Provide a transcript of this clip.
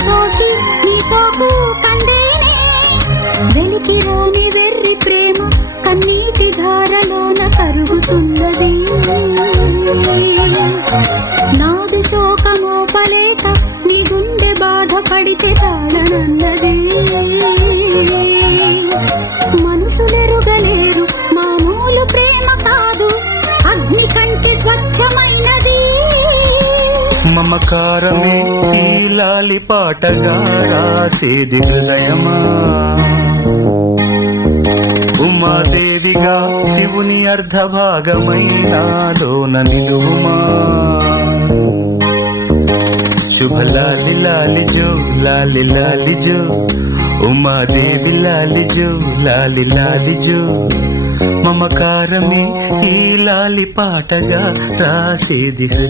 సోకి నీ సోకు కందేనే వెలికిరాని వెర్రి ప్రేమ కన్నీటి ధారలోన కరుగుతున్నది నాదు శోకమోపలేక నీ గుండె బాధపడితే తాళనన్నది మనుషులెరుగలేరు మామూలు ప్రేమ కాదు అగ్ని కంటే స్వచ్ఛమైనది మమకారమే ఈ లాలి పాటగా రాసేది హృదయమా ఉమాదేవిగా శివుని అర్ధభాగమైనాలోన నిలువుమా శుభ లాలి లాలి జో లాలి లాలి జో ఉమాదేవి లాలి జో లాలి లాలి జో మమకారమే ఈ లాలి పాటగా రాసేది హృదయం